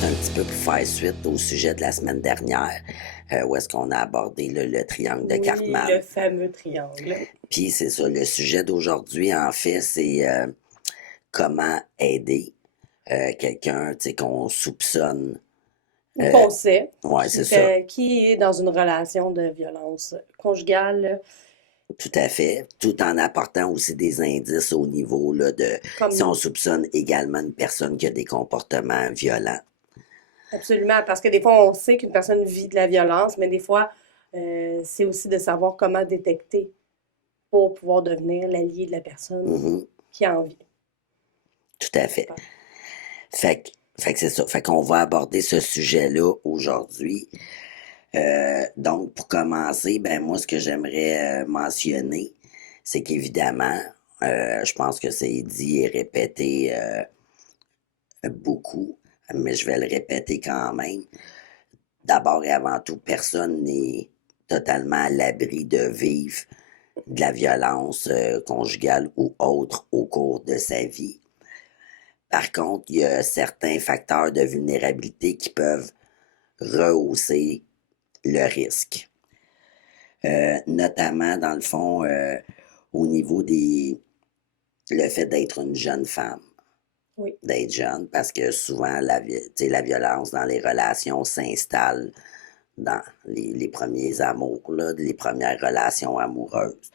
c'est un petit peu pour faire suite au sujet de la semaine dernière, où est-ce qu'on a abordé le triangle de Oui, Cartman. le fameux triangle. Puis c'est ça, le sujet d'aujourd'hui, en fait, c'est comment aider quelqu'un, tu sais, qu'on soupçonne. Ou Euh, qu'on sait, ouais, c'est ça, qui est dans une relation de violence conjugale, tout à fait. Tout en apportant aussi des indices au niveau là, de si on comme soupçonne également une personne qui a des comportements violents. absolument, parce que des fois, on sait qu'une personne vit de la violence, mais des fois, c'est aussi de savoir comment détecter pour pouvoir devenir l'allié de la personne Mhm, qui a envie. tout à fait. Fait que, fait que c'est ça. Fait qu'on va aborder ce sujet-là aujourd'hui. Donc, pour commencer, ben moi, ce que j'aimerais mentionner, c'est qu'évidemment, je pense que c'est dit et répété beaucoup, mais je vais le répéter quand même. D'abord et avant tout, personne n'est totalement à l'abri de vivre de la violence conjugale ou autre au cours de sa vie. Par contre, il y a certains facteurs de vulnérabilité qui peuvent rehausser le risque. Notamment, dans le fond, au niveau des... le fait d'être une jeune femme, Oui. d'être jeune, parce que souvent, la violence dans les relations s'installe dans les premiers amours, là, les premières relations amoureuses.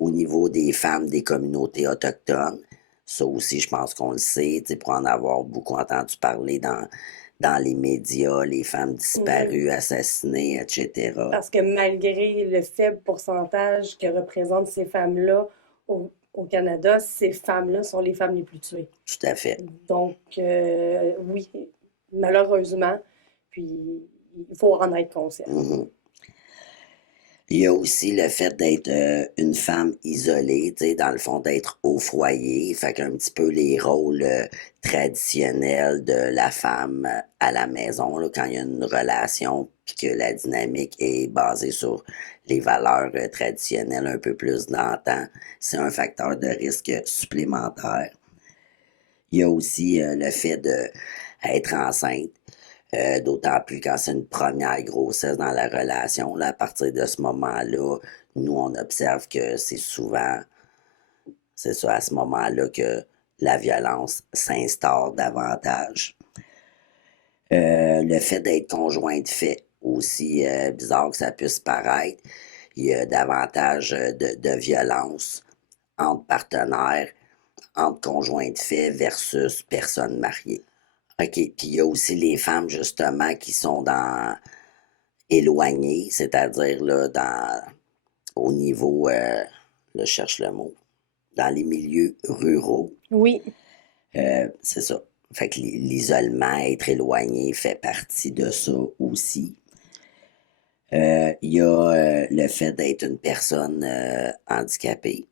Au niveau des femmes des communautés autochtones, ça aussi, je pense qu'on le sait, pour en avoir beaucoup entendu parler dans les médias, les femmes Mhm. disparues, assassinées, etc. Parce que malgré le faible pourcentage que représentent ces femmes-là au Canada, ces femmes-là sont les femmes les plus tuées. Tout à fait. Donc, oui, malheureusement, puis il faut en être conscient. Mhm. Il y a aussi le fait d'être une femme isolée, tu sais, dans le fond, d'être au foyer, fait qu'un petit peu les rôles traditionnels de la femme à la maison, là, quand il y a une relation, puis que la dynamique est basée sur les valeurs traditionnelles un peu plus d'antan, c'est un facteur de risque supplémentaire. Il y a aussi le fait d'être enceinte. D'autant plus quand c'est une première grossesse dans la relation. Là, à partir de ce moment-là, nous, on observe que c'est souvent, c'est ça, à ce moment-là que la violence s'instaure davantage. Le fait d'être conjoint de fait, aussi bizarre que ça puisse paraître, il y a davantage de violence entre partenaires, entre conjoints de fait versus personnes mariées. OK. Puis il y a aussi les femmes, justement, qui sont éloignées, c'est-à-dire là, au niveau, là, je cherche le mot, dans les milieux ruraux. Oui, C'est ça. Fait que l'isolement, être éloigné, fait partie de ça aussi. Il y a le fait d'être une personne handicapée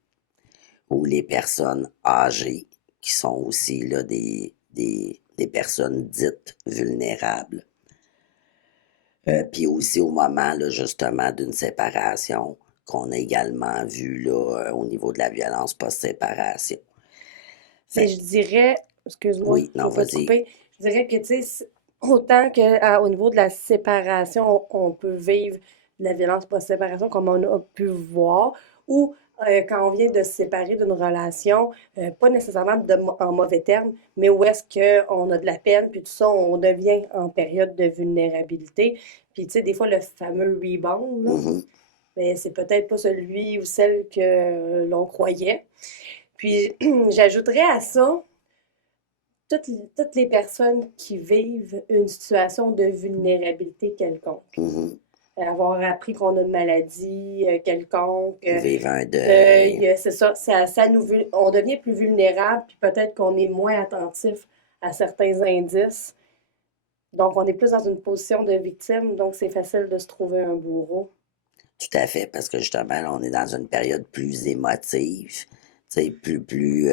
ou les personnes âgées qui sont aussi là, des personnes dites vulnérables. Puis aussi au moment, là, justement, d'une séparation, qu'on a également vu là, au niveau de la violence post-séparation. mais Fait je dirais, excuse-moi, oui, je non, veux pas te vas-y. couper, je dirais que, tu sais, autant qu'au niveau de la séparation, on peut vivre de la violence post-séparation comme on a pu voir, ou quand on vient de se séparer d'une relation, pas nécessairement en mauvais termes, mais où est-ce qu'on a de la peine, puis tout ça, on devient en période de vulnérabilité. Puis, tu sais, des fois, le fameux rebound, là, Mhm. mais c'est peut-être pas celui ou celle que l'on croyait. Puis, j'ajouterais à ça toutes les personnes qui vivent une situation de vulnérabilité quelconque. Mhm. Avoir appris qu'on a une maladie quelconque, Vivre un deuil. deuil, c'est ça, on devient plus vulnérable, puis peut-être qu'on est moins attentif à certains indices. Donc, on est plus dans une position de victime, donc c'est facile de se trouver un bourreau. Tout à fait, parce que justement, là, on est dans une période plus émotive, tu sais, plus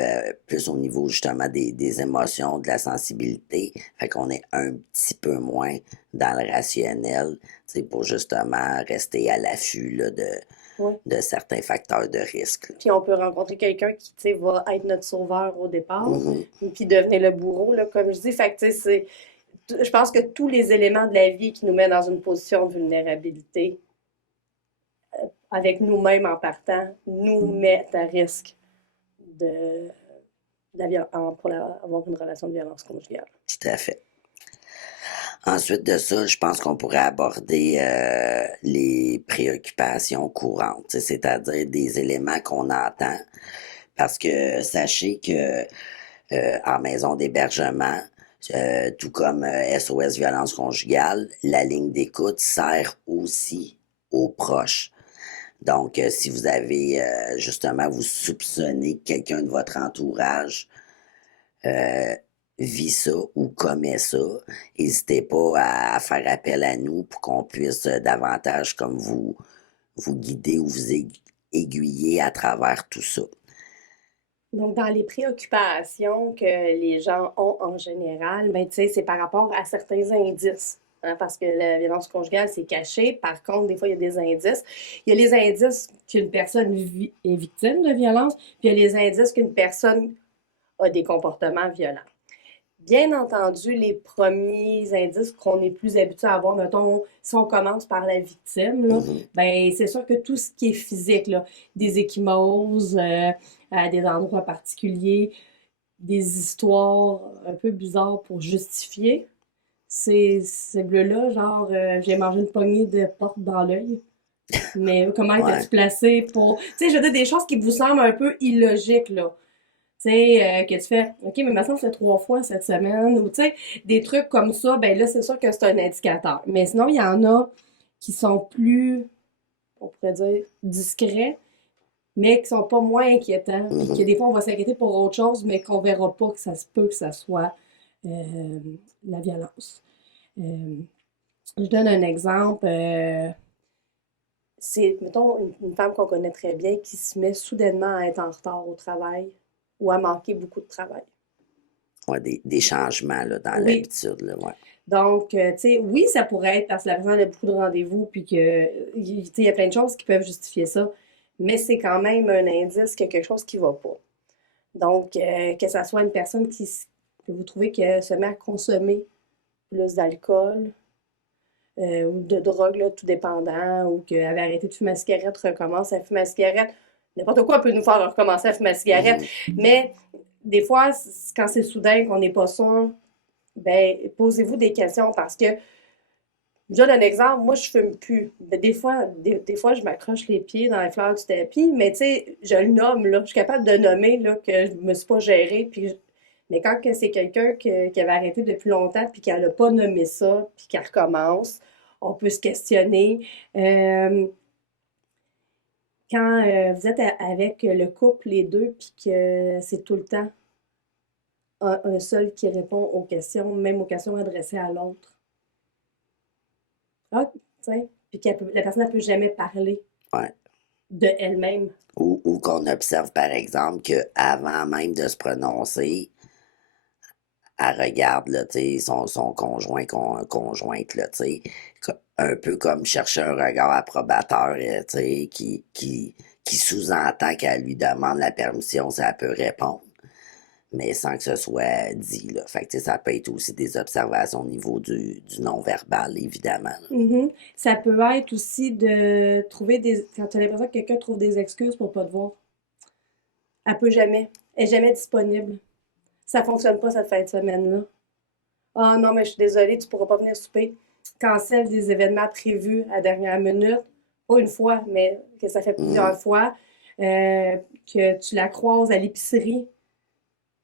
au niveau justement des émotions, de la sensibilité. Fait qu'on est un petit peu moins dans le rationnel, tu sais, pour justement rester à l'affût là, Oui. de certains facteurs de risque. Là. Puis on peut rencontrer quelqu'un qui, tu sais, va être notre sauveur au départ, Mhm. puis devenir le bourreau, là, comme je dis. Fait que, tu sais, je pense que tous les éléments de la vie qui nous mettent dans une position de vulnérabilité, avec nous-mêmes en partant, nous mettent à risque de, avoir une relation de violence conjugale. Tout à fait. Ensuite de ça, je pense qu'on pourrait aborder les préoccupations courantes, c'est-à-dire des éléments qu'on entend. Parce que sachez que en maison d'hébergement, tout comme SOS violence conjugale, la ligne d'écoute sert aussi aux proches. Donc, si vous avez justement, vous soupçonnez que quelqu'un de votre entourage euh, vit ça ou commet ça, n'hésitez pas à faire appel à nous pour qu'on puisse davantage comme vous guider ou vous aiguiller à travers tout ça. Donc, dans les préoccupations que les gens ont en général, ben, tu sais, c'est par rapport à certains indices. Hein, parce que la violence conjugale, c'est caché. Par contre, des fois, il y a des indices. Il y a les indices qu'une personne est victime de violence, puis il y a les indices qu'une personne a des comportements violents. Bien entendu, les premiers indices qu'on est plus habitué à avoir, mettons, si on commence par la victime, là, ben c'est sûr que tout ce qui est physique, là, des ecchymoses à des endroits particuliers, des histoires un peu bizarres pour justifier ces bleus-là, genre j'ai mangé une poignée de porte dans l'œil. Mais comment Ouais. es-tu placé pour... Tu sais, je veux dire, des choses qui vous semblent un peu illogiques, là. Tu sais, que tu fais, OK, mais maintenant, ça fait 3 fois cette semaine, ou tu sais, des trucs comme ça, ben là, c'est sûr que c'est un indicateur. Mais sinon, il y en a qui sont plus, on pourrait dire, discrets, mais qui sont pas moins inquiétants, puis que des fois, on va s'inquiéter pour autre chose, mais qu'on verra pas que ça se peut que ça soit la violence. Euh, je donne un exemple. C'est, mettons, une femme qu'on connaît très bien qui se met soudainement à être en retard au travail ou à manquer beaucoup de travail. Ouais, des changements là, dans Oui. l'habitude. Là, ouais. Donc, tu sais, oui, ça pourrait être parce que la personne a beaucoup de rendez-vous, puis que, tu sais, il y a plein de choses qui peuvent justifier ça, mais c'est quand même un indice qu'il y a quelque chose qui va pas. Donc, que ça soit une personne que vous trouvez qu'elle se met à consommer plus d'alcool ou de drogue, là, tout dépendant, ou qu'elle avait arrêté de fumer la cigarette, recommence à fumer la cigarette. N'importe quoi peut nous faire recommencer à fumer la cigarette. Mais des fois, quand c'est soudain, qu'on n'est pas sûr, ben, posez-vous des questions parce que, je donne un exemple, moi, je fume plus. Des fois, je m'accroche les pieds dans les fleurs du tapis, mais tu sais, je le nomme, là. Je suis capable de nommer, là, que je me suis pas gérée, mais quand c'est quelqu'un qui avait arrêté depuis longtemps, puis qu'elle n'a pas nommé ça, puis qu'elle recommence, on peut se questionner. Euh, Quand vous êtes avec le couple, les deux, puis que c'est tout le temps un seul qui répond aux questions, même aux questions adressées à l'autre. Ah, tu sais, puis la personne ne peut jamais parler Ouais. de elle-même. Ou qu'on observe, par exemple, qu'avant même de se prononcer, elle regarde là, son conjoint, conjointe, là, un peu comme chercher un regard approbateur, qui sous-entend qu'elle lui demande la permission si elle peut répondre, mais sans que ce soit dit. Là. Fait que, ça peut être aussi des observations au niveau du non-verbal, évidemment. Mm-hmm. Ça peut être aussi de trouver des... Quand tu as l'impression que quelqu'un trouve des excuses pour pas te voir. Elle peut jamais. Elle est jamais disponible. Ça fonctionne pas cette fin de semaine-là. Ah non, mais je suis désolée, tu pourras pas venir souper. Cancelle des événements prévus à la dernière minute. Pas une fois, mais que ça fait plusieurs fois. Que tu la croises à l'épicerie.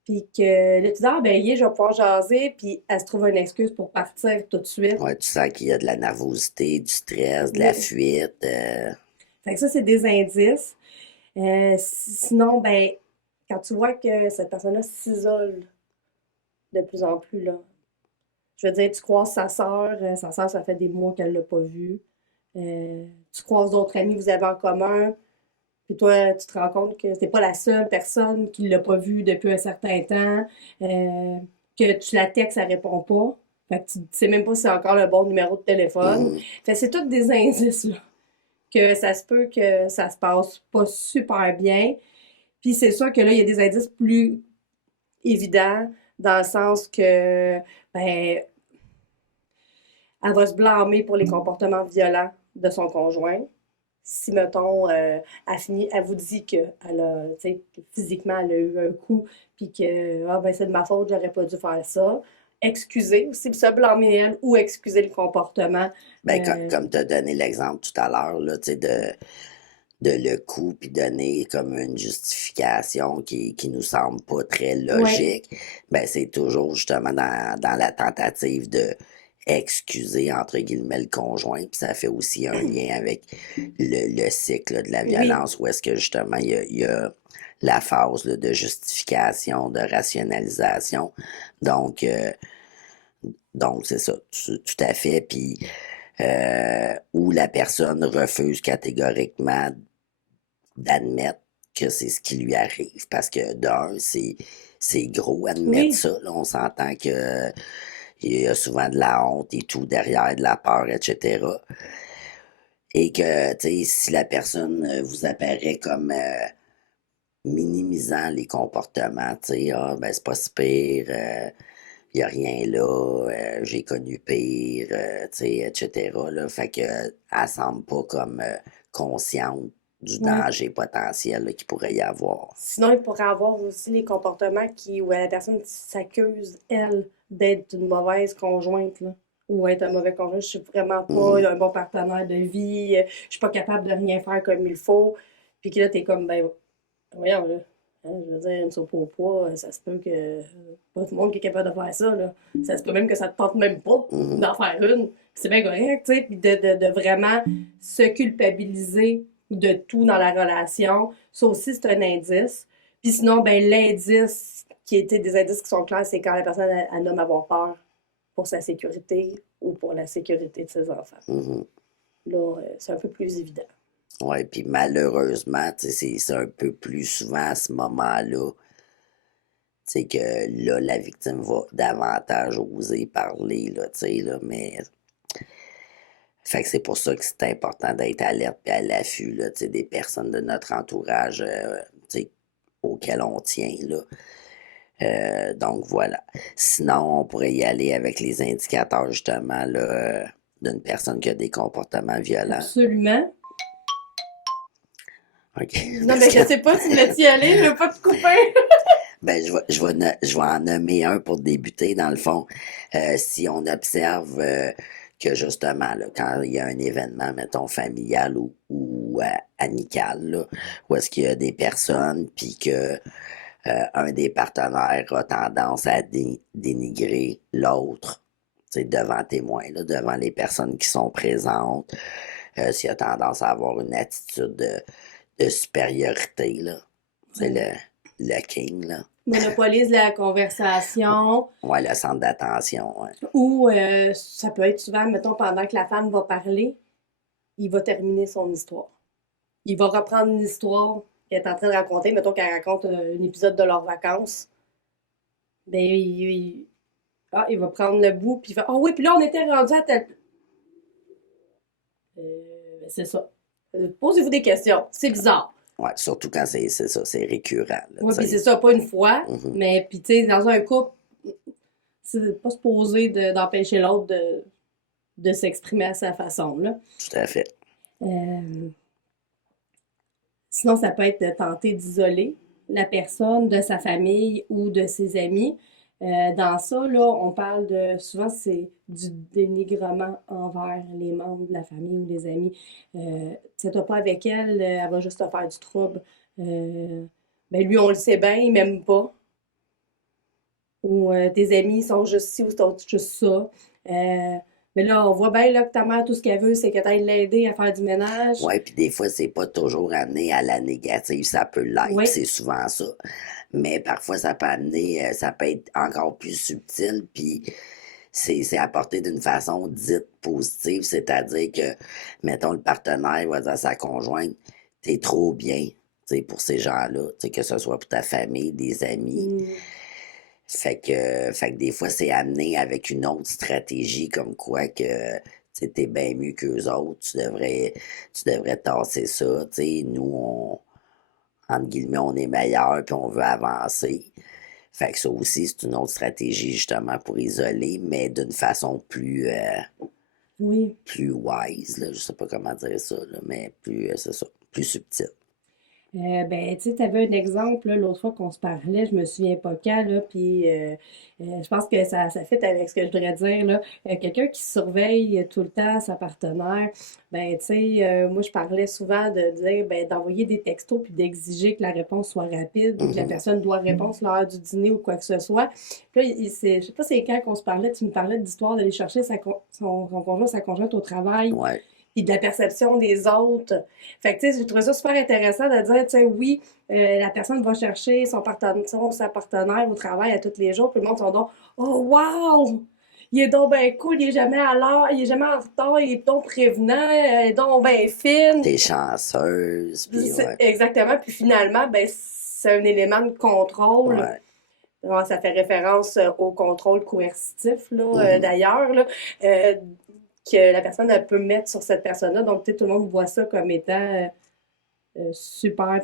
Puis que là, tu dis, ah ben, je vais pouvoir jaser. Puis elle se trouve une excuse pour partir tout de suite. Ouais, tu sens qu'il y a de la nervosité, du stress, de la Oui. fuite. Fait que ça, c'est des indices. Sinon, ben, quand tu vois que cette personne-là s'isole de plus en plus, là, je veux dire, tu croises sa sœur, ça fait des mois qu'elle l'a pas vue. Tu croises d'autres amis que vous avez en commun, puis toi, tu te rends compte que c'est pas la seule personne qui l'a pas vue depuis un certain temps, que tu la textes, elle répond pas. Fait que tu sais même pas si c'est encore le bon numéro de téléphone. Fait que c'est tous des indices, là, que ça se peut que ça se passe pas super bien. Puis c'est sûr que là, il y a des indices plus évidents, dans le sens que, ben, elle va se blâmer pour les comportements violents de son conjoint. Si, mettons, elle vous dit que elle a, tu sais, physiquement, elle a eu un coup, puis que, ah, ben, c'est de ma faute, j'aurais pas dû faire ça. Excuser aussi, se blâmer elle ou excuser le comportement. Ben, Euh, comme tu as donné l'exemple tout à l'heure, là, tu sais, de le coup, puis donner comme une justification qui nous semble pas très ouais, logique, ben c'est toujours justement dans la tentative de excuser entre guillemets le conjoint, puis ça fait aussi un lien avec le cycle là, de la oui. violence, où est-ce que justement il y a la phase là, de justification, de rationalisation. Donc, euh, donc c'est ça, tout à fait. Puis, où la personne refuse catégoriquement d'admettre que c'est ce qui lui arrive. Parce que d'un, c'est gros admettre Oui, ça. Là. On s'entend que il y a souvent de la honte et tout derrière, de la peur, etc. Et que, tu sais, si la personne vous apparaît comme minimisant les comportements, tu sais, ah, ben c'est pas si pire, il y a rien là, j'ai connu pire, tu sais, etc. Là. Fait que, elle semble pas comme consciente du oui. danger potentiel là, qu'il pourrait y avoir. Sinon, il pourrait avoir aussi les comportements où la personne s'accuse, elle, d'être une mauvaise conjointe, là. Ou être un mauvais conjoint. Je suis vraiment pas Mhm, un bon partenaire de vie. Je suis pas capable de rien faire comme il faut. Puis que là, t'es comme, ben, voyons, là. Hein, je veux dire, une soupe au poids, ça se peut que pas tout le monde qui est capable de faire ça, là. Ça se peut même que ça te tente même pas mhm. d'en faire une. Puis c'est bien correct, tu sais. Puis de vraiment se culpabiliser de tout dans la relation, ça aussi, c'est un indice. Puis sinon, ben, l'indice, qui était des indices qui sont clairs, c'est quand la personne elle nomme avoir peur pour sa sécurité ou pour la sécurité de ses enfants. Mhm. Là, c'est un peu plus évident. Ouais, puis malheureusement, tu sais, c'est un peu plus souvent à ce moment-là, tu sais, que là, la victime va davantage oser parler, là, tu sais, là, mais... Fait que c'est pour ça que c'est important d'être alerte et à l'affût, là, tu sais, des personnes de notre entourage, tu sais, auxquelles on tient, là. Donc, voilà. Sinon, on pourrait y aller avec les indicateurs, justement, là, d'une personne qui a des comportements violents. Absolument. OK? Non, Parce mais que je sais pas, tu me laisses y aller, je veux pas te couper. ben, je vais en nommer un pour débuter, dans le fond. Si on observe que justement, là, quand il y a un événement, mettons, familial ou amical, là, où est-ce qu'il y a des personnes, puis que un des partenaires a tendance à dénigrer l'autre, tu sais, devant témoins, là, devant les personnes qui sont présentes, s'il a tendance à avoir une attitude de supériorité, là, c'est Ouais. le king, là. Monopolise la conversation Ouais, le centre d'attention, ouais. ou ça peut être souvent, mettons, pendant que la femme va parler, il va terminer son histoire. Il va reprendre une histoire qu'elle est en train de raconter, mettons qu'elle raconte un épisode de leurs vacances. Ben, il va prendre le bout, puis il va, ah oui, puis là, on était rendu à tel. Ben, c'est ça. Posez-vous des questions. C'est bizarre. Ouais, surtout quand c'est ça, c'est récurrent, là, tu Oui, puis c'est sais. ça, pas une fois, Mhm, mais puis tu sais, dans un couple, c'est pas supposé d'empêcher l'autre de s'exprimer à sa façon, là. tout à fait. Euh, Sinon, ça peut être de tenter d'isoler la personne de sa famille ou de ses amis. Dans ça, là, on parle de, souvent, c'est du dénigrement envers les membres de la famille ou les amis. Tu sais, pas avec elle, elle va juste te faire du trouble. Euh, ben lui, on le sait bien, il m'aime pas. Ou tes amis sont juste ci ou sont juste ça. Mais là, on voit bien là, que ta mère, tout ce qu'elle veut, c'est que tu ailles l'aider à faire du ménage. Ouais, puis des fois, c'est pas toujours amené à la négative, ça peut l'être, puis Oui, c'est souvent ça. Mais parfois, ça peut amener, ça peut être encore plus subtil, puis c'est apporté d'une façon dite positive, c'est-à-dire que, mettons, le partenaire va dire à sa conjointe, t'es trop bien, tu sais, pour ces gens-là, tu sais, que ce soit pour ta famille, des amis. mm, Fait que des fois, c'est amené avec une autre stratégie, comme quoi que t'es bien mieux qu'eux autres, tu devrais tasser ça. T'sais, nous, entre guillemets, on est meilleurs puis on veut avancer. Fait que ça aussi, c'est une autre stratégie justement pour isoler, mais d'une façon plus Oui. plus wise, là, je sais pas comment dire ça, là, mais plus, c'est ça, plus subtil. Ben, tu sais, tu avais un exemple, là, l'autre fois qu'on se parlait, je me souviens pas quand, là, puis je pense que ça fit avec ce que je voudrais dire, là. Quelqu'un qui surveille tout le temps sa partenaire, ben, tu sais, moi, je parlais souvent de dire, ben, d'envoyer des textos puis d'exiger que la réponse soit rapide ou que la Mhm. personne doit répondre sur l'heure du dîner ou quoi que ce soit. Puis là, je sais pas c'est quand qu'on se parlait, tu me parlais d'histoire d'aller chercher son conjoint, sa conjointe au travail Ouais. puis de la perception des autres. Fait que, tu sais, j'ai trouvé ça super intéressant de dire, tu sais, oui, la personne va chercher sa partenaire au travail à tous les jours, puis le monde sont donc, oh, wow! Il est donc ben cool, il est jamais à l'heure, il est jamais en retard, il est donc prévenant, il est donc ben fine. T'es chanceuse, puis ouais. Exactement, puis finalement, ben, c'est un élément de contrôle. Ouais. Ouais, ça fait référence au contrôle coercitif, là, Mhm. d'ailleurs, là. Euh, que la personne elle peut mettre sur cette personne-là. Donc, peut-être tout le monde voit ça comme étant super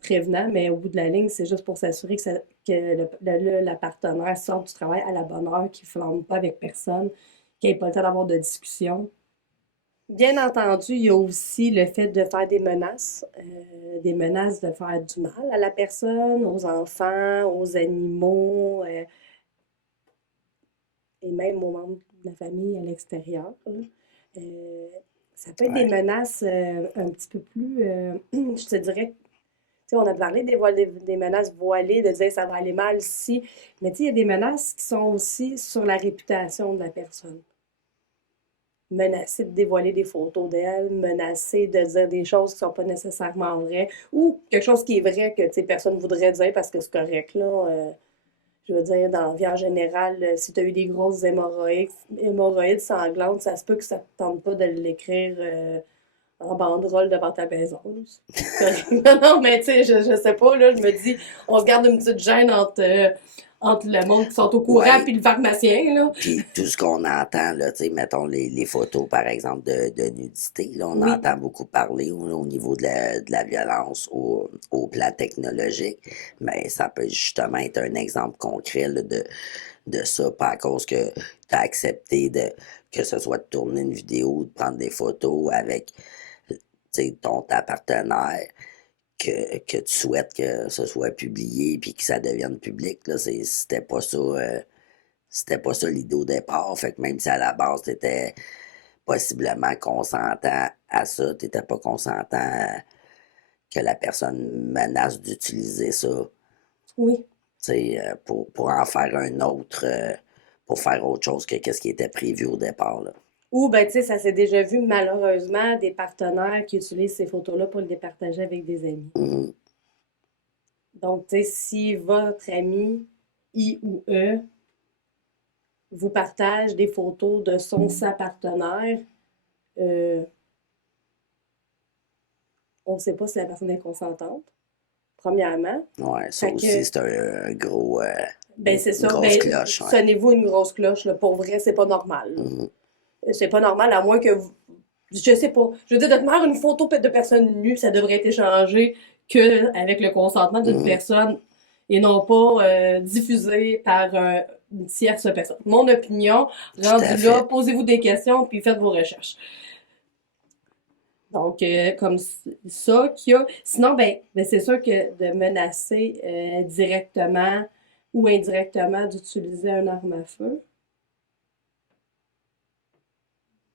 prévenant, mais au bout de la ligne, c'est juste pour s'assurer que la partenaire sorte du travail à la bonne heure, qu'il ne flambe pas avec personne, qu'il n'ait pas le temps d'avoir de discussion. Bien entendu, il y a aussi le fait de faire des menaces de faire du mal à la personne, aux enfants, aux animaux, et même aux membres de la famille à l'extérieur. Euh, Ça peut être des Ouais. menaces un petit peu plus, je te dirais, tu sais, on a parlé des menaces voilées, de dire ça va aller mal si, mais tu sais, il y a des menaces qui sont aussi sur la réputation de la personne. Menacer de dévoiler des photos d'elle, menacer de dire des choses qui sont pas nécessairement vraies, ou quelque chose qui est vrai que, tu sais, personne ne voudrait dire parce que c'est correct, là. Je veux dire, dans la vie en général, si tu as eu des grosses hémorroïdes sanglantes, ça se peut que ça ne te tente pas de l'écrire en banderole devant ta maison. C'est correct. Non, non, mais tu sais, je sais pas, là, je me dis, on se garde une petite gêne entre le monde qui sont au courant Ouais. puis le pharmacien, là. Puis tout ce qu'on entend, là, tu sais, mettons les photos, par exemple, de nudité, là, on Oui, entend beaucoup parler au niveau de la violence au plan technologique, mais ça peut justement être un exemple concret là, de ça, pas à cause que tu as accepté que ce soit de tourner une vidéo, de prendre des photos avec, tu sais, ta partenaire, que tu souhaites que ce soit publié puis que ça devienne public, là, c'était pas ça l'idée au départ. Fait que même si à la base, t'étais possiblement consentant à ça, t'étais pas consentant que la personne menace d'utiliser ça, oui. tu sais, pour en faire un autre, pour faire autre chose que qu'est-ce qui était prévu au départ, là. Ou, ben, tu sais, ça s'est déjà vu, malheureusement, des partenaires qui utilisent ces photos-là pour les partager avec des amis. Mhm. Donc, tu sais, si votre ami, I ou E, vous partage des photos de sa partenaire, euh, on ne sait pas si la personne est consentante, premièrement. Ouais, ça Fait aussi, que, c'est un gros, ben c'est une ça, grosse ben cloche, ouais. sonnez-vous une grosse cloche, là, pour vrai, c'est pas normal, là. Mhm. C'est pas normal, à moins que vous, je sais pas, je veux dire, de te faire une photo de personne nue, ça devrait être échangé que avec le consentement d'une Mhm. personne et non pas diffusé par une tierce personne. Mon opinion, Tout à rendu là, fait. posez-vous des questions puis faites vos recherches. Donc, comme ça qu'il y a. Sinon, ben c'est sûr que de menacer directement ou indirectement d'utiliser un arme à feu,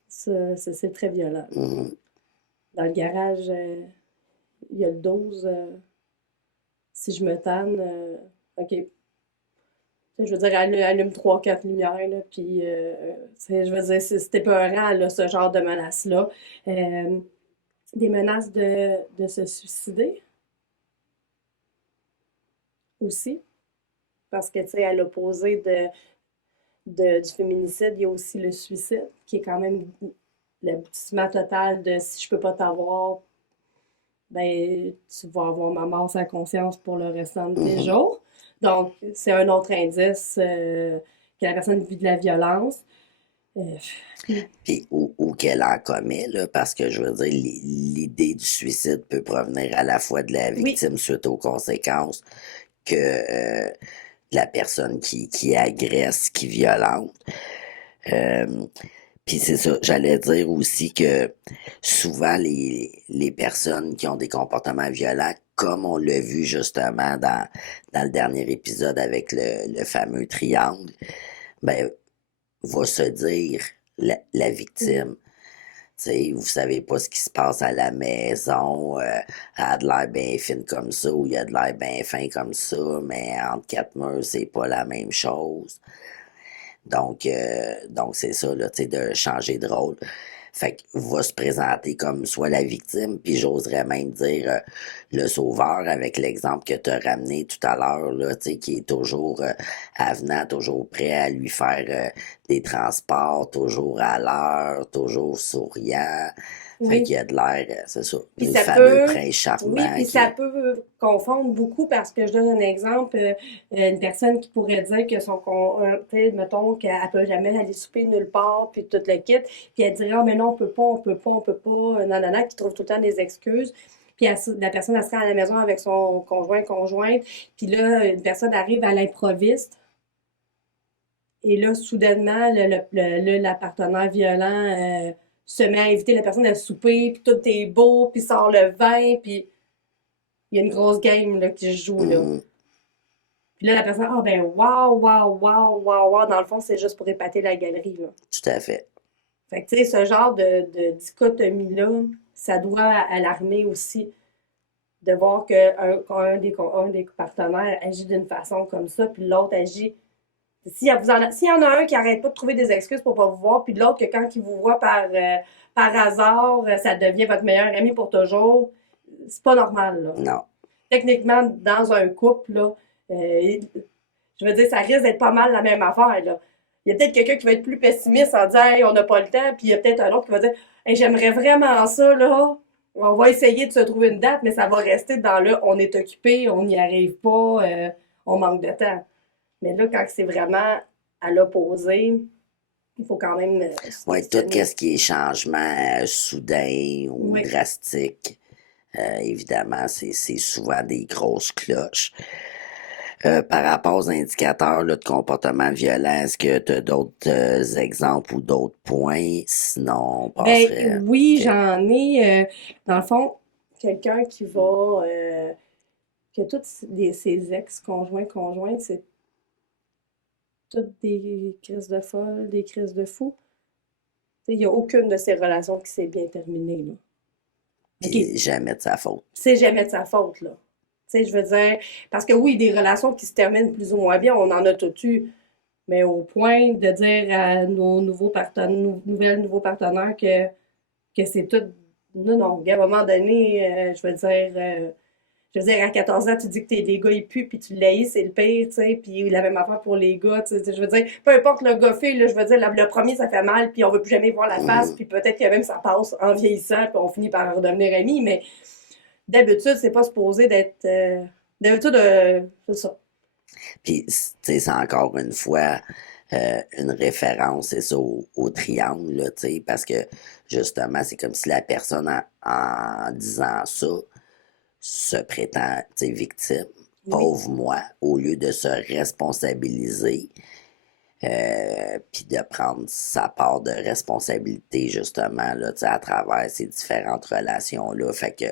ça c'est très violent. Mhm. Dans le garage, il y a le 12. Si je me tanne, OK. Je veux dire, allume 3-4 lumières, là, puis, je veux dire, c'était épeurant, là, ce genre de menaces-là. Euh, des menaces de se suicider aussi. Parce que, tu sais, à l'opposé du féminicide, il y a aussi le suicide, qui est quand même l'aboutissement total de si je peux pas t'avoir, ben, tu vas avoir ma mort sans conscience pour le restant de tes Mhm. jours. Donc, c'est un autre indice que la personne vit de la violence. Euh, Puis, ou qu'elle en commet, là, parce que je veux dire, l'idée du suicide peut provenir à la fois de la oui, victime suite aux conséquences que la personne qui agresse, qui violente. Euh, Puis c'est ça, j'allais dire aussi que souvent les personnes qui ont des comportements violents, comme on l'a vu justement dans le dernier épisode avec le fameux triangle, ben, va se dire la Mhm. victime. Tu sais, vous savez pas ce qui se passe à la maison, elle a de l'air bien fine comme ça, ou il a de l'air bien fin comme ça, mais entre quatre murs, c'est pas la même chose. Donc c'est ça, là, tu sais, de changer de rôle. Fait qu'il va se présenter comme soit la victime, puis j'oserais même dire le sauveur avec l'exemple que tu as ramené tout à l'heure, là, tu sais, qui est toujours avenant, toujours prêt à lui faire des transports, toujours à l'heure, toujours souriant. Fait Oui. qu'il a de l'air, c'est ça, Puis le ça fameux peut, prince oui, charmant puis qui ça est. peut confondre beaucoup parce que je donne un exemple, une personne qui pourrait dire que tu sais, mettons qu'elle peut jamais aller souper nulle part, puis tout le kit, puis elle dirait, ah, mais non, on peut pas, on peut pas, on peut pas, nanana, qui trouve tout le temps des excuses. Puis la personne, elle sera à la maison avec son conjointe, puis là, une personne arrive à l'improviste, et là, soudainement, la partenaire violent se met à inviter la personne à souper, puis tout est beau, puis sort le vin, puis il y a une grosse game là, qui se joue là. Mhm, Puis là, la personne, ah ben, waouh, waouh, waouh, waouh, waouh, dans le fond, c'est juste pour épater la galerie, là. tout à fait. Fait que, tu sais, ce genre de dichotomie-là, ça doit alarmer aussi de voir qu'un des partenaires agit d'une façon comme ça, puis l'autre agit. S'il y en a un qui arrête pas de trouver des excuses pour pas vous voir, puis l'autre que quand il vous voit par hasard, ça devient votre meilleur ami pour toujours, c'est pas normal, là. Non, Techniquement, dans un couple, là, je veux dire, ça risque d'être pas mal la même affaire, là. Il y a peut-être quelqu'un qui va être plus pessimiste en disant, hey, on n'a pas le temps, puis il y a peut-être un autre qui va dire, hey, j'aimerais vraiment ça, là. On va essayer de se trouver une date, mais ça va rester dans le on est occupé, on n'y arrive pas, on manque de temps. Mais là, quand c'est vraiment à l'opposé, il faut quand même se ouais, tout questionner. ce qui est changement soudain ou Oui. drastique, évidemment, c'est souvent des grosses cloches. Par rapport aux indicateurs là, de comportement violent, est-ce que tu as d'autres exemples ou d'autres points? Sinon, on Ben passerait. oui, OK. j'en ai. Dans le fond, quelqu'un qui va, que ses ex-conjoints, conjointes, c'est toutes des crises de folle, des crises de fou. Il n'y a aucune de ces relations qui s'est bien terminée, là. OK, Puis jamais de sa faute. c'est jamais de sa faute, là. Tu sais, je veux dire, parce que oui, des relations qui se terminent plus ou moins bien, on en a tout eu, mais au point de dire à nos nouveaux partenaires que c'est tout. Non, non, à un moment donné, je veux dire, à 14 ans, tu dis que les gars, ils puent, puis tu l'haïs, c'est le pire, tu sais, puis la même affaire pour les gars, tu sais, je veux dire, peu importe le gars fait, là, je veux dire, le premier, ça fait mal, puis on veut plus jamais voir la face, Mhm. puis peut-être que même ça passe en vieillissant, puis on finit par redevenir amis, mais d'habitude, c'est pas supposé d'être, d'habitude, c'est ça. Puis, tu sais, c'est encore une fois une référence, c'est ça, au triangle, là, tu sais, parce que justement, c'est comme si la personne, en disant ça, se prétend, tu sais, victime. Oui. Pauvre moi, au lieu de se responsabiliser, puis de prendre sa part de responsabilité, justement, là, tu sais, à travers ces différentes relations-là. Fait que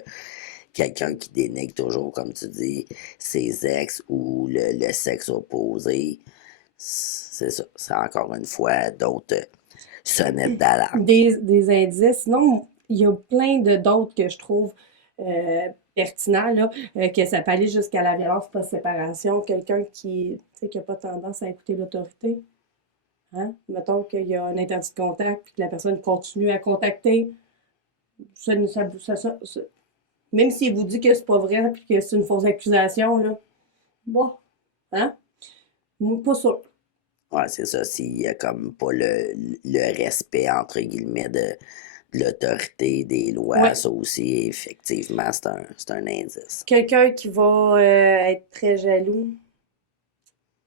quelqu'un qui dénigre toujours, comme tu dis, ses ex ou le sexe opposé, c'est ça. C'est encore une fois d'autres sonnettes d'alarme. Des indices. Sinon, il y a plein de d'autres que je trouve pertinents, là, que ça peut aller jusqu'à la violence post-séparation. Quelqu'un tu sais, qui n'a pas tendance à écouter l'autorité. Hein? Mettons qu'il y a un interdit de contact puis que la personne continue à contacter. Ça, même s'il vous dit que c'est pas vrai puis que c'est une fausse accusation, là, bon, hein? Moi, pas sûr. Ouais, c'est ça. S'il y a comme pas le respect, entre guillemets, de l'autorité, des lois, Ouais. ça aussi, effectivement, c'est un indice. Quelqu'un qui va être très jaloux,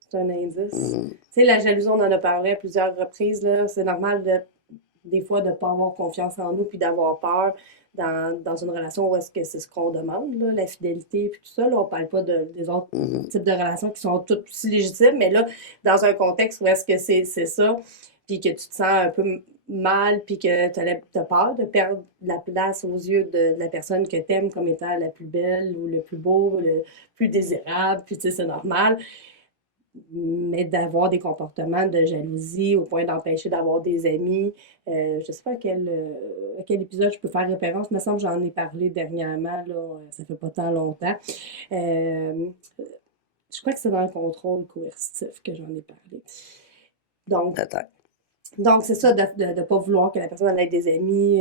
c'est un indice. Mhm, Tu sais, la jalousie, on en a parlé à plusieurs reprises, là. C'est normal des fois de ne pas avoir confiance en nous puis d'avoir peur dans une relation où est-ce que c'est ce qu'on demande, là, la fidélité puis tout ça. Là, on parle pas des autres mhm, types de relations qui sont toutes aussi légitimes, mais là, dans un contexte où est-ce que c'est ça, puis que tu te sens un peu mal, puis que t'as peur de perdre la place aux yeux de la personne que t'aimes comme étant la plus belle ou le plus beau, le plus désirable, puis tu sais, c'est normal. Mais d'avoir des comportements de jalousie au point d'empêcher d'avoir des amis. Je ne sais pas à quel épisode je peux faire référence. Il me semble que j'en ai parlé dernièrement, là, ça fait pas tant longtemps. Euh, je crois que c'est dans le contrôle coercitif que j'en ai parlé. Donc, Peut-être. donc c'est ça, de ne pas vouloir que la personne ait des amis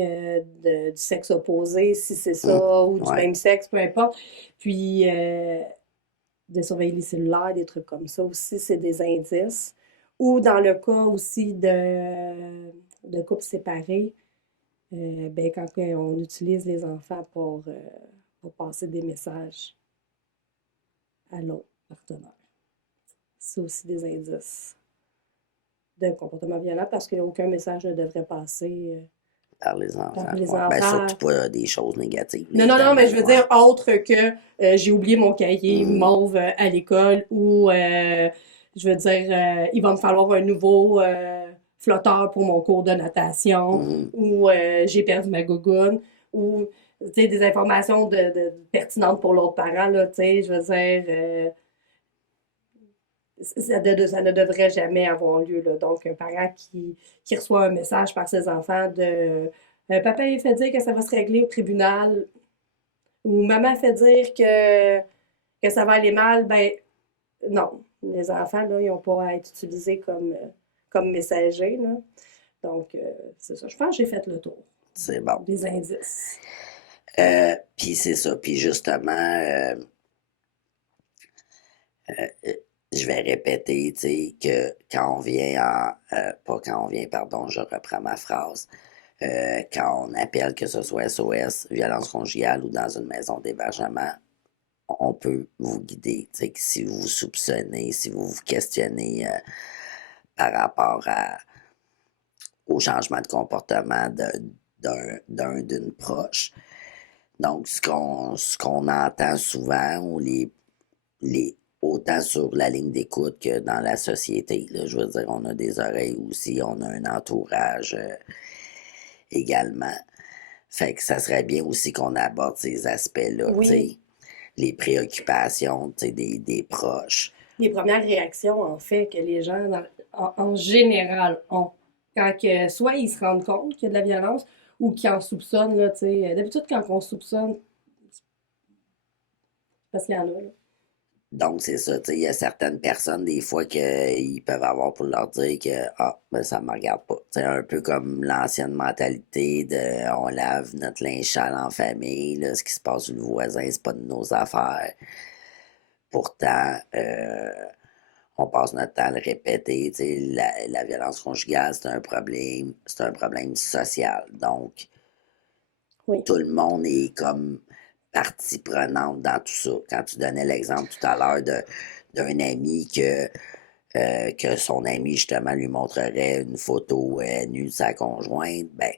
du sexe opposé, si c'est Hum, ça, ou du ouais. même sexe, peu importe. Puis, de surveiller les cellulaires, des trucs comme ça aussi, c'est des indices. Ou dans le cas aussi de couples séparés, ben, quand on utilise les enfants pour passer des messages à l'autre partenaire. C'est aussi des indices de comportement violent parce qu'aucun message ne devrait passer Par les par enfants. les Ouais. Ben, surtout enfants. pas des choses négatives, Non, non, non, mais évidemment. je veux Ouais. dire autre que j'ai oublié mon cahier Hum, mauve à l'école ou je veux dire il va me falloir un nouveau flotteur pour mon cours de natation hum. ou j'ai perdu ma gougoune ou tu sais des informations pertinentes pour l'autre parent là, tu sais, je veux dire ça ne devrait jamais avoir lieu là. Donc un parent qui reçoit un message par ses enfants de papa il fait dire que ça va se régler au tribunal ou maman fait dire que ça va aller mal, ben non. Les enfants, là, ils n'ont pas à être utilisés comme messagers. Là. Donc, c'est ça. Je pense que j'ai fait le tour C'est bon. des indices. Puis c'est ça. Puis justement, je vais répéter, tu sais, que quand on vient pas quand on vient, pardon, je reprends ma phrase. Quand on appelle, que ce soit SOS, violence conjugale ou dans une maison d'hébergement, on peut vous guider. Tu sais, que si vous vous soupçonnez, si vous vous questionnez par rapport au changement de comportement d'une proche. Donc, ce qu'on entend souvent, ou autant sur la ligne d'écoute que dans la société, là, je veux dire, on a des oreilles aussi, on a un entourage également. Fait que ça serait bien aussi qu'on aborde ces aspects-là, tu Oui, sais, les préoccupations, tu sais, des proches. les premières réactions, en fait, que les gens, en général, ont, quand que, soit ils se rendent compte qu'il y a de la violence ou qu'ils en soupçonnent, là, tu sais. D'habitude, quand on soupçonne, c'est parce qu'il y en a, là. Donc, c'est ça, tu sais, il y a certaines personnes, des fois, qu'ils peuvent avoir pour leur dire que, ah, ben, ça me regarde pas. C'est un peu comme l'ancienne mentalité de, on lave notre linge sale en famille, là, ce qui se passe sur le voisin, c'est pas de nos affaires. Pourtant, on passe notre temps à le répéter, tu sais, la violence conjugale, c'est un problème social. Donc, Oui. tout le monde est comme partie prenante dans tout ça. Quand tu donnais l'exemple tout à l'heure d'un ami que son ami, justement, lui montrerait une photo nue de sa conjointe, ben,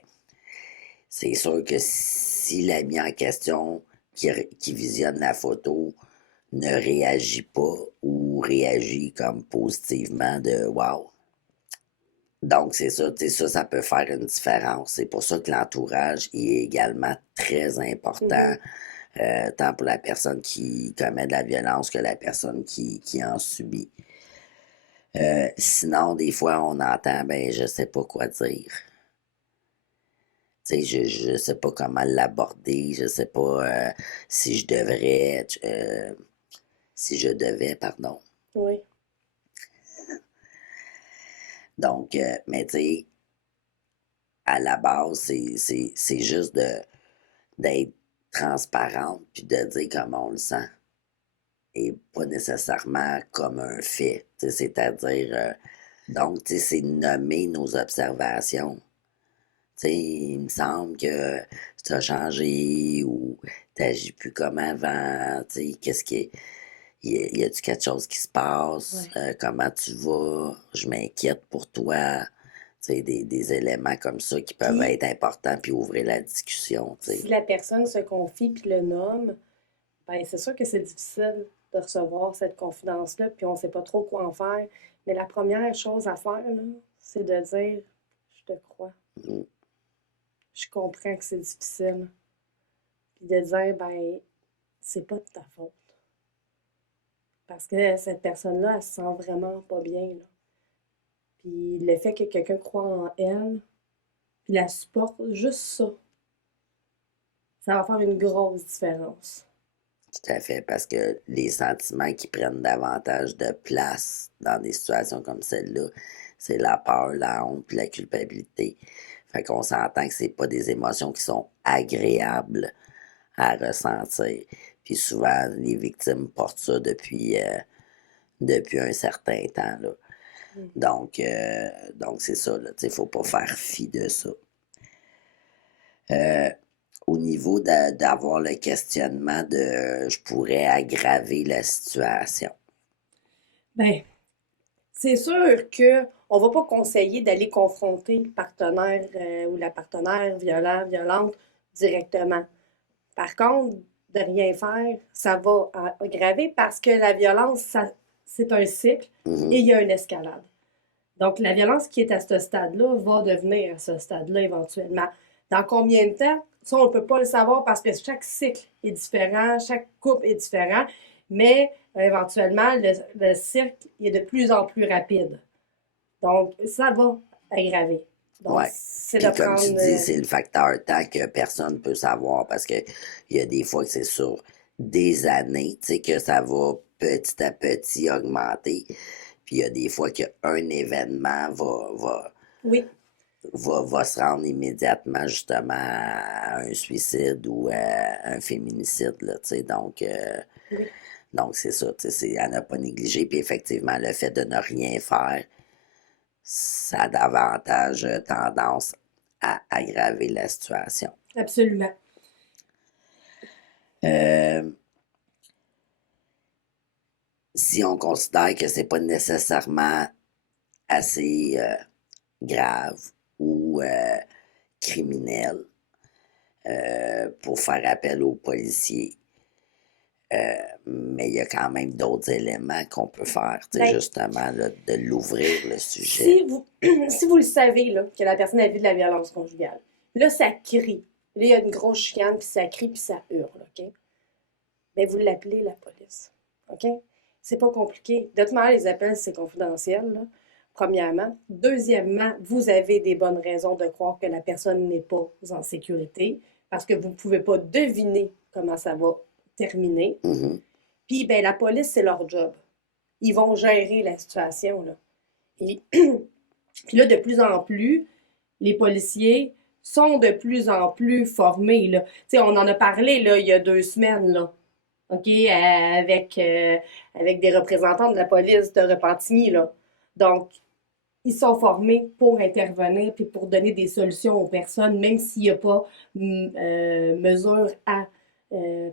c'est sûr que si l'ami en question qui visionne la photo ne réagit pas ou réagit comme positivement de wow. Donc, c'est ça, tu sais, ça peut faire une différence. C'est pour ça que l'entourage est également très important, Mhm. tant pour la personne qui commet de la violence que la personne qui en subit. Sinon, des fois, on entend, ben, je sais pas quoi dire. Tu sais, je sais pas comment l'aborder, je sais pas si je devrais, si je devais, pardon. Oui. Donc, mais tu sais, à la base, c'est juste d'être transparente puis de dire comment on le sent et pas nécessairement comme un fait. C'est-à-dire, donc, c'est nommer nos observations. Il me semble que tu as changé ou tu n'agis plus comme avant. Qu'est-ce qui est. Y a-tu quelque chose qui se passe? Ouais. Comment tu vas? Je m'inquiète pour toi. Des éléments comme ça qui peuvent Puis, être importants puis ouvrir la discussion. si la personne se confie puis le nomme, ben, c'est sûr que c'est difficile de recevoir cette confidence-là, puis on ne sait pas trop quoi en faire. Mais la première chose à faire, là, c'est de dire je te crois. Mm. Je comprends que c'est difficile. Puis de dire, ben, c'est pas de ta faute. Parce que cette personne-là, elle se sent vraiment pas bien, là. Puis le fait que quelqu'un croit en elle, puis la supporte, juste ça va faire une grosse différence. Tout à fait, parce que les sentiments qui prennent davantage de place dans des situations comme celle-là, c'est la peur, la honte puis la culpabilité. Fait qu'on s'entend que c'est pas des émotions qui sont agréables à ressentir. Puis souvent, les victimes portent ça depuis un certain temps, là. Mm. Donc c'est ça, là. Il faut pas faire fi de ça. Euh, Au niveau d'avoir le questionnement de je pourrais aggraver la situation. Ben, c'est sûr que on va pas conseiller d'aller confronter le partenaire ou la partenaire violent, violente directement. Par contre, de rien faire, ça va aggraver parce que la violence, c'est un cycle et Mhm. il y a une escalade. Donc, la violence qui est à ce stade-là va devenir à ce stade-là éventuellement. Dans combien de temps? Ça, on ne peut pas le savoir parce que chaque cycle est différent, chaque couple est différent, mais éventuellement, le cycle est de plus en plus rapide. Donc, ça va aggraver. Donc, Ouais. c'est de Puis comme tu prendre. dis, c'est le facteur temps que personne ne peut savoir parce que il y a des fois que c'est sur des années, tu sais, que ça va petit à petit augmenter. Puis il y a des fois qu'un événement Oui, va se rendre immédiatement justement à un suicide ou à un féminicide, là, tu sais. oui, Donc c'est ça, tu sais, c'est à ne pas négliger. Puis effectivement, le fait de ne rien faire, ça a davantage tendance à aggraver la situation. absolument. Euh, Si on considère que c'est pas nécessairement assez grave ou criminel pour faire appel aux policiers, mais il y a quand même d'autres éléments qu'on peut faire, tu sais, Ben, justement, là, de l'ouvrir le sujet. si vous, si vous le savez, là, que la personne a vu de la violence conjugale, là, ça crie. Là, il y a une grosse chicane, puis ça crie, puis ça hurle, OK? Mais vous l'appelez la police, OK? C'est pas compliqué. De toute manière, les appels, c'est confidentiel, là, premièrement. Deuxièmement, vous avez des bonnes raisons de croire que la personne n'est pas en sécurité, parce que vous ne pouvez pas deviner comment ça va terminer. Mhm, Puis, ben, la police, c'est leur job. Ils vont gérer la situation, là. Et puis là, de plus en plus, les policiers sont de plus en plus formés, là. Tu sais, on en a parlé, là, il y a 2 semaines, là. OK, avec des représentants de la police de Repentigny, là. Donc, ils sont formés pour intervenir puis pour donner des solutions aux personnes, même s'il n'y a pas mesure à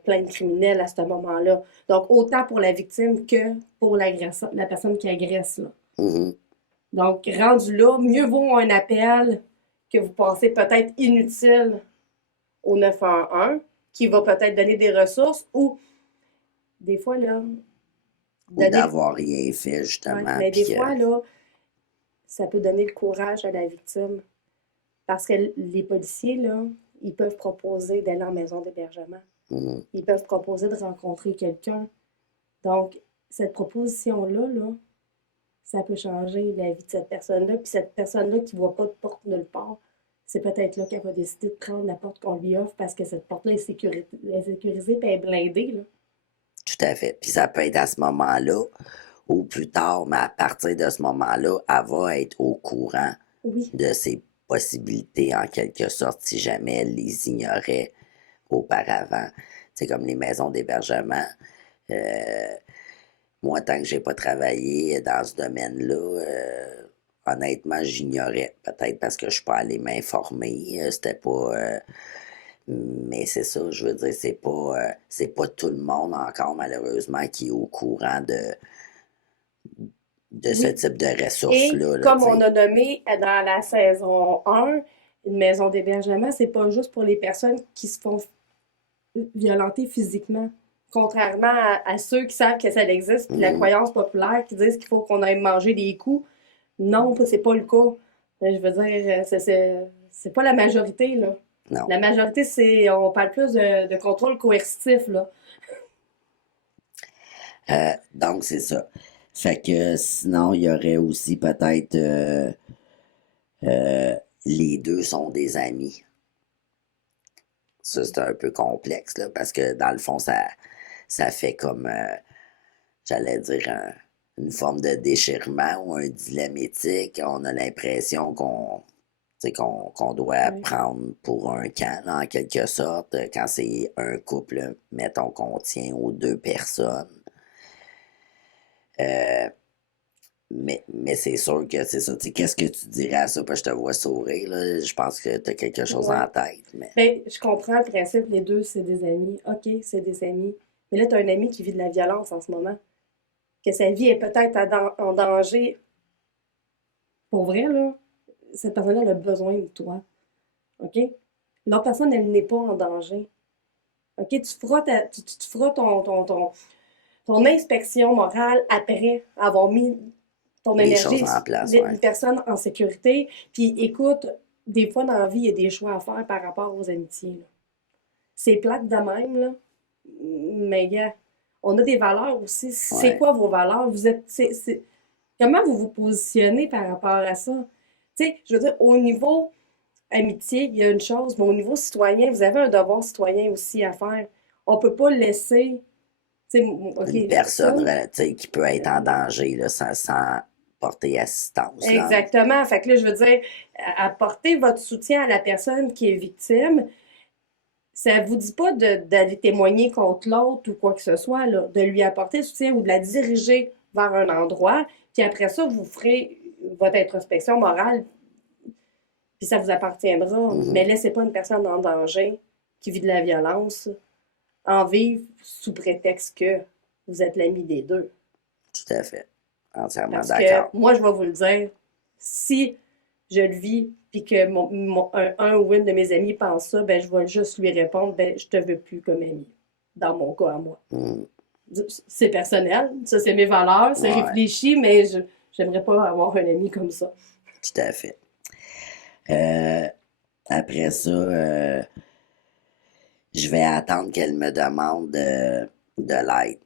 plainte criminelle à ce moment-là. Donc, autant pour la victime que pour la personne qui agresse, là. mhm. Donc, rendu là, mieux vaut un appel que vous pensez peut-être inutile au 911, qui va peut-être donner des ressources ou des fois, là, Ou donner. d'avoir rien fait, Ouais, justement, mais des puis fois, là, ça peut donner le courage à la victime. Parce que les policiers, là, ils peuvent proposer d'aller en maison d'hébergement. mhm, Ils peuvent proposer de rencontrer quelqu'un. Donc, cette proposition-là, là, ça peut changer la vie de cette personne-là. Puis cette personne-là qui ne voit pas de porte nulle part, c'est peut-être là qu'elle va décider de prendre la porte qu'on lui offre parce que cette porte-là est sécurisée et est blindée, là. tout à fait. Puis ça peut être à ce moment-là ou plus tard, mais à partir de ce moment-là, elle va être au courant Oui, de ses possibilités en quelque sorte si jamais elle les ignorait auparavant. C'est comme les maisons d'hébergement. Euh, Moi, tant que j'ai pas travaillé dans ce domaine-là, honnêtement, j'ignorais. Peut-être parce que je suis pas allé m'informer. C'était pas. Mais c'est ça, je veux dire, c'est pas tout le monde encore, malheureusement, qui est au courant de ce oui. type de Et ressources-là, là, comme tu on sais. a nommé dans la saison 1, une maison d'hébergement, c'est pas juste pour les personnes qui se font violenter physiquement. Contrairement à ceux qui savent que ça existe, puis la Mhm. croyance populaire qui disent qu'il faut qu'on aille manger des coups. Non, c'est pas le cas. Je veux dire, c'est pas la majorité, là. Non. La majorité, on parle plus de contrôle coercitif, là. Donc, c'est ça. Fait que sinon, il y aurait aussi peut-être les deux sont des amis. Ça, c'est un peu complexe, là, parce que dans le fond, ça fait comme, j'allais dire, une forme de déchirement ou un dilemme éthique. On a l'impression qu'on doit Oui. prendre pour un camp, là, en quelque sorte, quand c'est un couple, mettons qu'on tient aux deux personnes. Euh, mais c'est sûr que c'est ça. Tu sais, qu'est-ce que tu dirais à ça? Parce que je te vois sourire, là. Je pense que tu as quelque chose en Ouais. tête. Mais Ben, je comprends le principe, les deux, c'est des amis. OK, c'est des amis. Mais là, tu as un ami qui vit de la violence en ce moment. Que sa vie est peut-être en danger. Pour vrai, là, cette personne-là elle a besoin de toi. OK? L'autre personne, elle n'est pas en danger. OK? Tu feras ton inspection morale après avoir mis ton les choses énergie en sur place, ouais. une personne en sécurité. Puis écoute, des fois dans la vie, il y a des choix à faire par rapport aux amitiés, là. C'est plate de même, là. Mais gars, on a des valeurs aussi. C'est Ouais. quoi vos valeurs? Comment vous vous positionnez par rapport à ça? Tu sais, je veux dire, au niveau amitié, il y a une chose, mais au niveau citoyen, vous avez un devoir citoyen aussi à faire. On peut pas laisser, tu sais, OK, Une personne ça, tu sais, qui peut être en danger là, sans porter assistance. Là. exactement. Fait que là, je veux dire, apporter votre soutien à la personne qui est victime, ça vous dit pas d'aller témoigner contre l'autre ou quoi que ce soit, là, de lui apporter le soutien ou de la diriger vers un endroit, puis après ça, vous ferez votre introspection morale, puis ça vous appartiendra. Mais Mhm. laissez pas une personne en danger qui vit de la violence en vivre sous prétexte que vous êtes l'ami des deux. Tout à fait. Entièrement Parce que d'accord. moi, je vais vous le dire, si je le vis, puis que un ou une de mes amis pense ça, ben je vais juste lui répondre, ben je te veux plus comme ami, dans mon cas à moi. Mhm. C'est personnel, ça c'est mes valeurs, c'est Ouais, réfléchi, mais j'aimerais pas avoir un ami comme ça. tout à fait. Euh, après ça, je vais attendre qu'elle me demande de l'aide.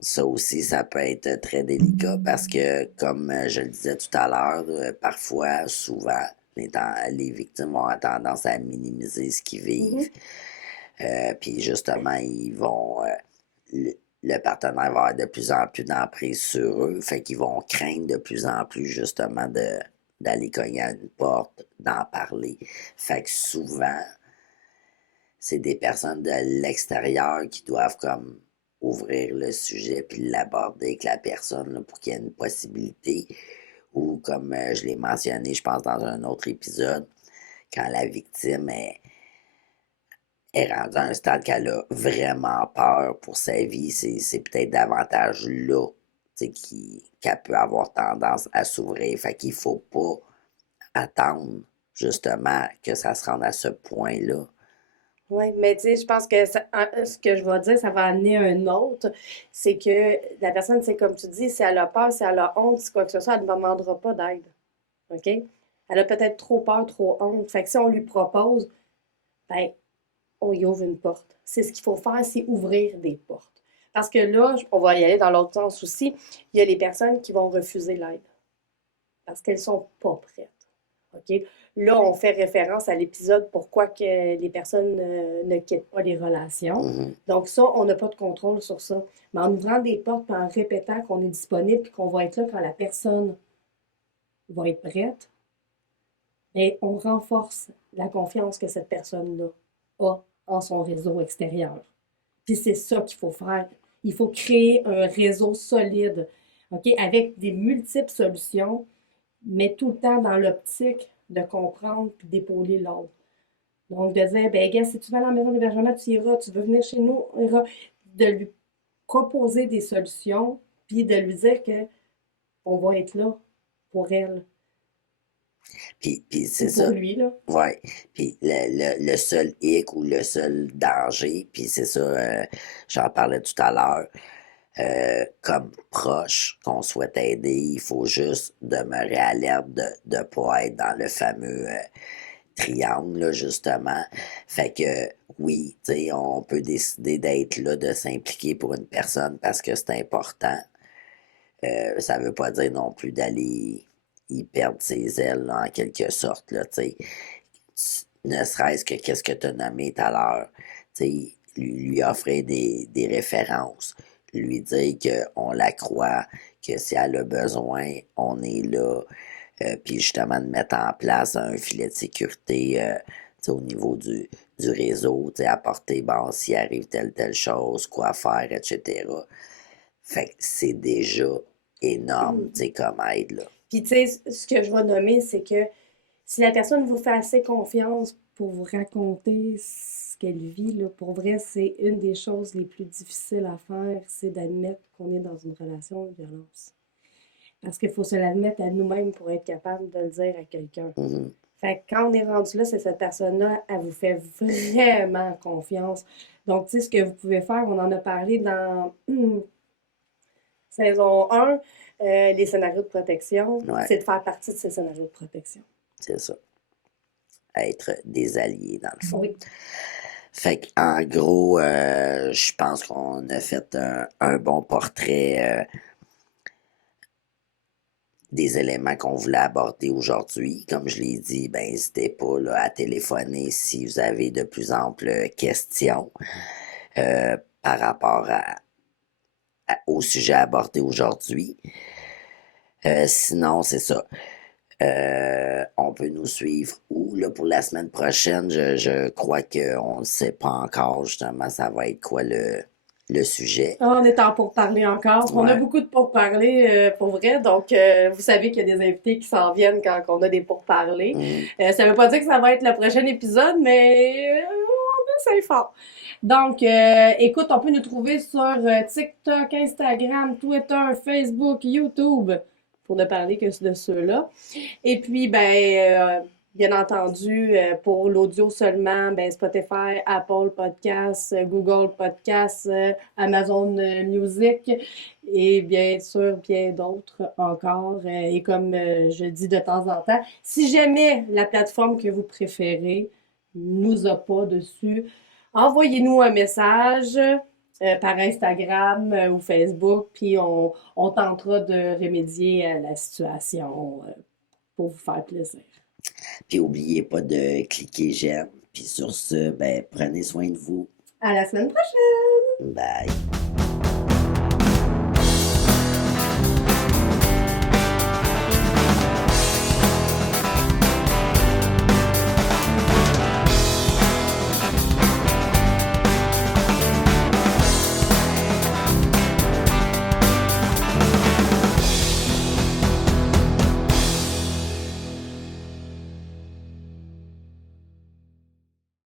Ça aussi, ça peut être très délicat parce que, comme je le disais tout à l'heure, parfois, souvent, les victimes vont avoir tendance à minimiser ce qu'ils Mhm. vivent. Puis justement, le, le partenaire va avoir de plus en plus d'emprise sur eux. Fait qu'ils vont craindre de plus en plus justement d'aller cogner à une porte, d'en parler. Fait que souvent, c'est des personnes de l'extérieur qui doivent comme ouvrir le sujet puis l'aborder avec la personne là, pour qu'il y ait une possibilité. Ou comme je l'ai mentionné, je pense dans un autre épisode, quand la victime est rendue à un stade qu'elle a vraiment peur pour sa vie, c'est peut-être davantage là qu'elle peut avoir tendance à s'ouvrir. Fait qu'il faut pas attendre justement que ça se rende à ce point-là. Oui, mais tu sais, je pense que ce que je vais dire, ça va amener un autre. C'est que la personne, c'est comme tu dis, si elle a peur, si elle a honte, si quoi que ce soit, elle ne demandera pas d'aide. OK? Elle a peut-être trop peur, trop honte. Fait que si on lui propose, ben, on y ouvre une porte. C'est ce qu'il faut faire, c'est ouvrir des portes. Parce que là, on va y aller dans l'autre sens aussi. Il y a les personnes qui vont refuser l'aide parce qu'elles sont pas prêtes. OK? Là, on fait référence à l'épisode pourquoi que les personnes ne quittent pas les relations. Mhm. Donc ça, on n'a pas de contrôle sur ça. Mais en ouvrant des portes et en répétant qu'on est disponible et qu'on va être là quand la personne va être prête, et on renforce la confiance que cette personne-là a en son réseau extérieur. Puis c'est ça qu'il faut faire. Il faut créer un réseau solide, OK, avec des multiples solutions, mais tout le temps dans l'optique de comprendre puis d'épauler l'autre. Donc, de dire, ben, gars, si tu vas à la maison d'hébergement, tu iras, tu veux venir chez nous, iras. De lui proposer des solutions, puis de lui dire que on va être là pour elle Puis c'est ou pour ça. lui, là. Ouais. Puis le seul hic ou le seul danger, puis c'est ça, j'en parlais tout à l'heure, comme proche qu'on souhaite aider, il faut juste demeurer alerte de ne pas être dans le fameux triangle, là, justement. Fait que oui, tu sais, on peut décider d'être là, de s'impliquer pour une personne parce que c'est important. Ça veut pas dire non plus d'aller y perdre ses ailes, là, en quelque sorte, là, tu sais. Ne serait-ce que qu'est-ce que tu as nommé tout à l'heure. Tu sais, lui offrir des références, lui dire qu'on la croit, que si elle a besoin, on est là. Puis justement de mettre en place un filet de sécurité tu sais, au niveau du réseau, tu sais, apporter, bon, s'il arrive telle chose, quoi faire, etc. Fait que c'est déjà énorme, tu sais, comme aide, là. Puis, tu sais, ce que je vais nommer, c'est que si la personne vous fait assez confiance pour vous raconter ce qu'elle vit, là, pour vrai, c'est une des choses les plus difficiles à faire, c'est d'admettre qu'on est dans une relation de violence. Parce qu'il faut se l'admettre à nous-mêmes pour être capable de le dire à quelqu'un. Mhm. Fait que quand on est rendu là, c'est cette personne-là, elle vous fait vraiment confiance. Donc, tu sais, ce que vous pouvez faire, on en a parlé dans saison 1, les scénarios de protection, Ouais, c'est de faire partie de ces scénarios de protection. c'est ça. Être des alliés, dans le fond. Oui. Fait qu'en gros, je pense qu'on a fait un bon portrait des éléments qu'on voulait aborder aujourd'hui. Comme je l'ai dit, ben n'hésitez pas là, à téléphoner si vous avez de plus amples questions par rapport au sujet abordé aujourd'hui. Sinon, c'est ça. On peut nous suivre où là, pour la semaine prochaine? Je crois qu'on ne sait pas encore justement ça va être quoi le sujet. Ah, on est en pourparlers encore. On a Ouais. beaucoup de pourparlers pour vrai, donc vous savez qu'il y a des invités qui s'en viennent quand on a des pourparlers. Mm. Ça veut pas dire que ça va être le prochain épisode, mais on essaye fort. Donc, écoute, on peut nous trouver sur TikTok, Instagram, Twitter, Facebook, YouTube, pour ne parler que de ceux-là. Et puis, bien entendu, pour l'audio seulement, ben, Spotify, Apple Podcasts, Google Podcasts, Amazon Music et bien sûr, bien d'autres encore. Et comme je dis de temps en temps, si jamais la plateforme que vous préférez nous a pas dessus, envoyez-nous un message par Instagram ou Facebook, puis on tentera de remédier à la situation pour vous faire plaisir. Puis oubliez pas de cliquer j'aime. Puis sur ce, ben prenez soin de vous. À la semaine prochaine! Bye.